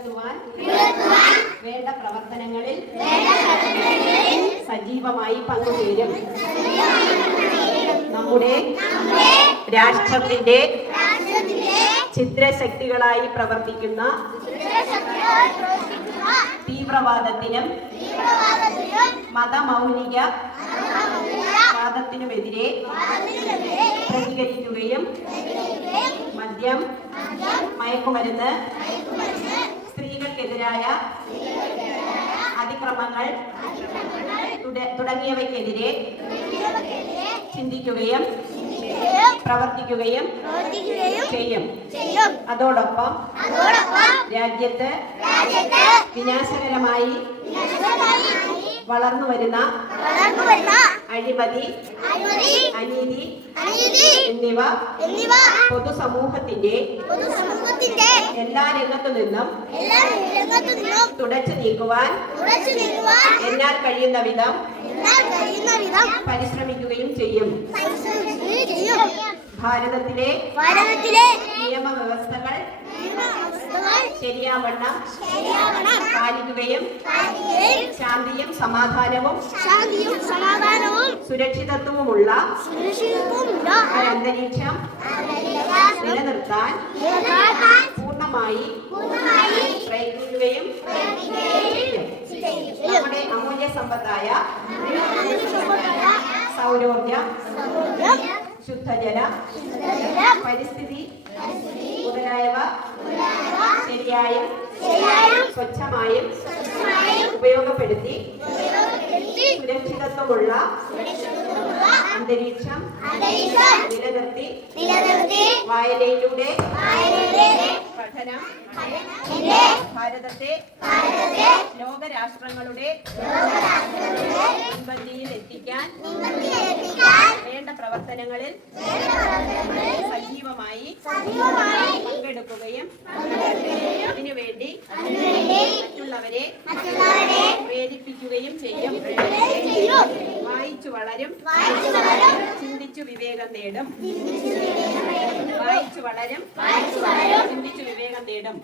ഉയർത്തുവാൻ വേണ്ട പ്രവർത്തനങ്ങളിൽ സജീവമായി പങ്കുചേരും. നമ്മുടെ രാഷ്ട്രത്തിന്റെ ഛിദ്രശക്തികളായി പ്രവർത്തിക്കുന്ന തീവ്രവാദത്തിനും മതമൗലികവാദത്തിനുമെതിരെ പ്രതികരിക്കുകയും മദ്യം, മയക്കുമരുന്ന്, സ്ത്രീകൾക്കെതിരായ അതിക്രമങ്ങൾ തുടങ്ങിയവയ്ക്കെതിരെ ചിന്തിക്കുകയും പ്രവർത്തിക്കുകയും ചെയ്യും. അതോടൊപ്പം രാജ്യത്ത് വിനാശകരമായി വളർന്നു വരുന്ന അഴിമതി, അനീതി എന്നിവ പൊതുസമൂഹത്തിന്റെ എല്ലാ രംഗത്തു നിന്നും തുടച്ചു നീക്കുവാൻ എന്നാൽ കഴിയുന്ന വിധം പരിശ്രമിക്കുകയും ചെയ്യും. ഭാരതത്തിലെ നിയമവ്യവസ്ഥകൾ ശരിയാവണ്ണം പാലിക്കുകയും ശാന്തിയും സമാധാനവും സുരക്ഷിതത്വവുമുള്ള ഒരന്തരീക്ഷം നിലനിർത്താൻ പൂർണ്ണമായി പ്രയത്നിക്കുകയും ചെയ്യും. നമ്മുടെ അമൂല്യ സമ്പത്തായ സൗരോർജം, ശുദ്ധജല, പരിസ്ഥിതി മുതലായവ ശരിയായും സ്വച്ഛമായും ഉപയോഗപ്പെടുത്തി സുരക്ഷിതത്വമുള്ള അന്തരീക്ഷം നിലനിർത്തി വായനയിലൂടെ പഠനം ഭാരതത്തെ ലോകരാഷ്ട്രങ്ങളുടെ മുൻപന്തിയിൽ എത്തിക്കാൻ വേണ്ട പ്രവർത്തനങ്ങളിൽ സജീവമായി പങ്കെടുക്കുകയും അതിനുവേണ്ടി മറ്റുള്ളവരെ പ്രേരിപ്പിക്കുകയും ചെയ്യും. വായിച്ചു വളരും, ചിന്തിച്ചു വിവേകം നേടും. വായിച്ചു വളരും, ചിന്തിച്ചു വിവേകം നേടും.